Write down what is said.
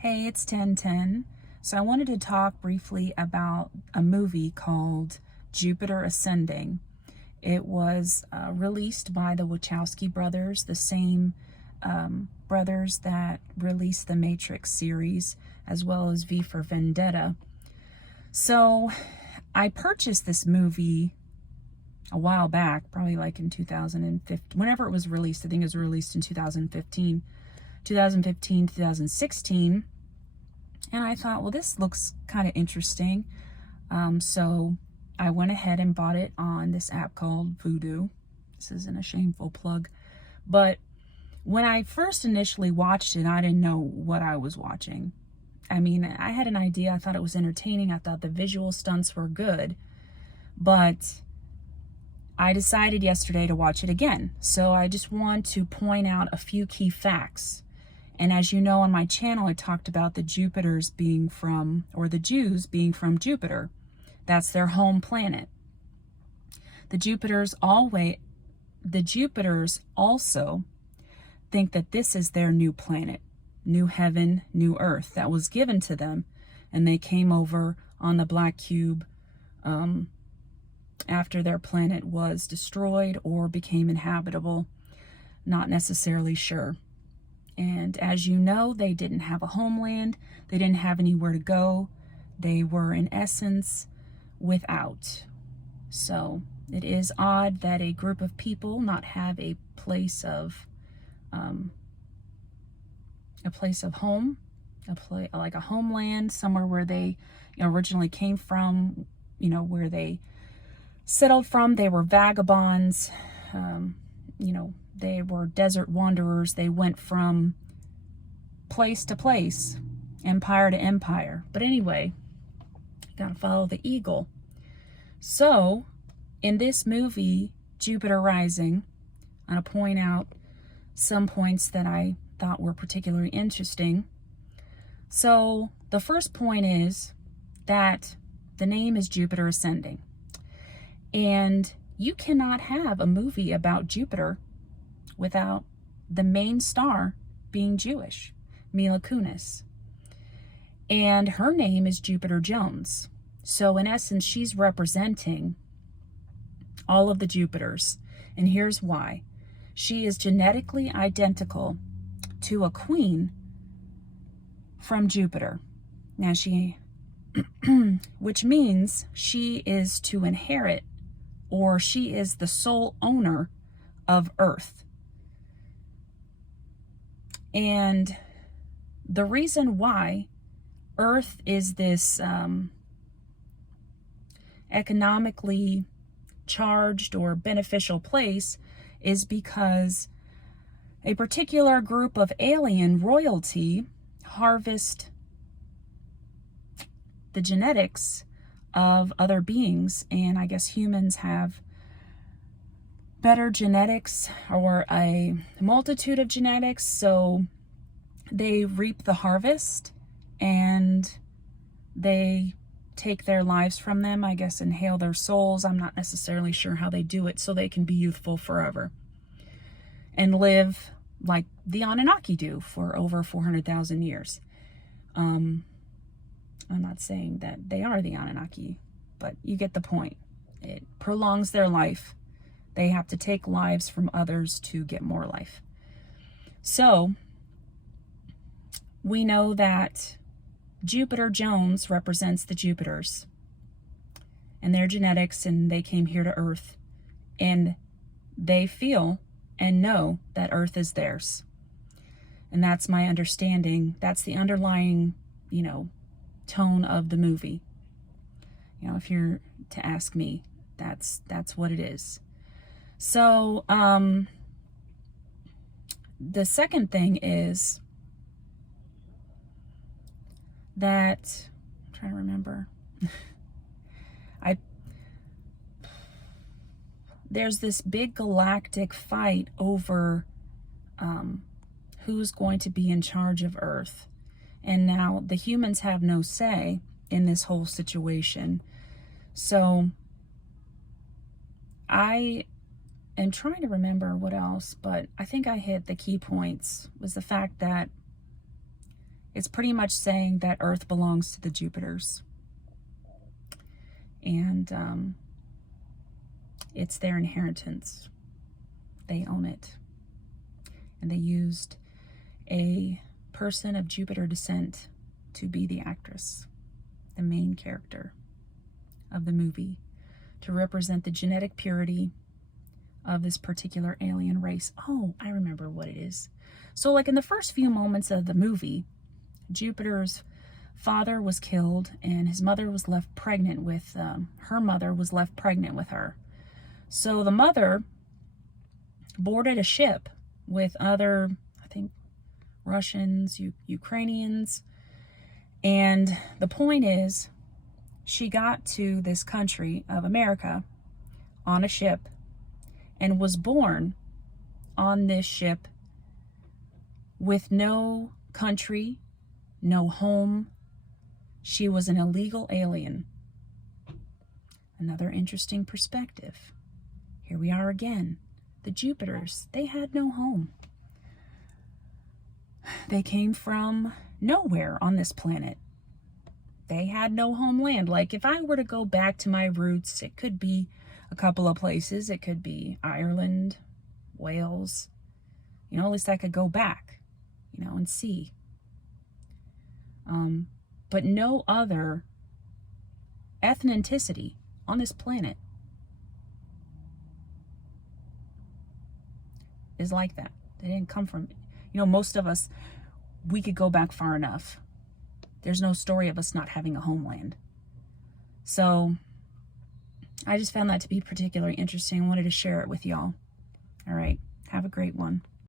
Hey, it's 1010. So I wanted to talk briefly about a movie called Jupiter Ascending. It was released by the Wachowski brothers, the same brothers that released the Matrix series, as well as V for Vendetta. So I purchased this movie a while back, probably like in 2015, whenever it was released. I think it was released in 2015, 2016. And I thought, well, this looks kind of interesting. So I went ahead and bought it on this app called Vudu. This isn't a shameful plug. But when I first initially watched it, I didn't know what I was watching. I mean, I had an idea. I thought it was entertaining. I thought the visual stunts were good. But I decided yesterday to watch it again. So I just want to point out a few key facts. And as you know, on my channel, I talked about the Jupiters being from, or the Jews being from Jupiter. That's their home planet. The Jupiters also think that this is their new planet, new heaven, new earth that was given to them. And they came over on the black cube after their planet was destroyed or became inhabitable. Not necessarily sure. And as you know, they didn't have a homeland. They didn't have anywhere to go. They were, in essence, without. So it is odd that a group of people not have a place of home, like a homeland, somewhere where they originally came from, where they settled from. They were vagabonds, they were desert wanderers. They went from place to place, empire to empire. But anyway, gotta follow the eagle. So, in this movie, Jupiter Rising, I'm gonna point out some points that I thought were particularly interesting. So, the first point is that the name is Jupiter Ascending. And you cannot have a movie about Jupiter without the main star being Jewish, Mila Kunis. And her name is Jupiter Jones. So in essence, she's representing all of the Jupiters. And here's why. She is genetically identical to a queen from Jupiter. Now which means she is to inherit, or she is the sole owner of Earth. And the reason why Earth is this economically charged or beneficial place is because a particular group of alien royalty harvest the genetics of other beings. And I guess humans have better genetics, or a multitude of genetics, so they reap the harvest and they take their lives from them, I guess inhale their souls. I'm not necessarily sure how they do it, so they can be youthful forever and live like the Anunnaki do for over 400,000 years. I'm not saying that they are the Anunnaki, but you get the point. It prolongs their life. They have to take lives from others to get more life. So we know that Jupiter Jones represents the Jupiters and their genetics, and they came here to Earth, and they feel and know that Earth is theirs. And that's my understanding. That's the underlying, tone of the movie. If you're to ask me, that's what it is. So, the second thing is that, I'm trying to remember, there's this big galactic fight over who's going to be in charge of Earth. And now the humans have no say in this whole situation. So I am trying to remember what else, but I think I hit the key points. Was the fact that It's pretty much saying that Earth belongs to the Jupiters. And it's their inheritance. They own it. And they used a person of Jupiter descent to be the actress, the main character of the movie, to represent the genetic purity of this particular alien race. Oh, I remember what it is. So like in the first few moments of the movie, Jupiter's father was killed and his mother was left pregnant with, her mother was left pregnant with her. So the mother boarded a ship with other, I think, Russians, Ukrainians. And the point is, she got to this country of America on a ship and was born on this ship with no country, no home. She was an illegal alien. Another interesting perspective. Here we are again. The Jupiters, they had no home. They came from nowhere on this planet. They had no homeland. Like if I were to go back to my roots, it could be a couple of places. It could be Ireland, Wales. You know, at least I could go back, you know, and see. But no other ethnicity on this planet is like that. They didn't come from, you know, most of us, we could go back far enough. There's no story of us not having a homeland. So I just found that to be particularly interesting. I wanted to share it with y'all. All right. Have a great one.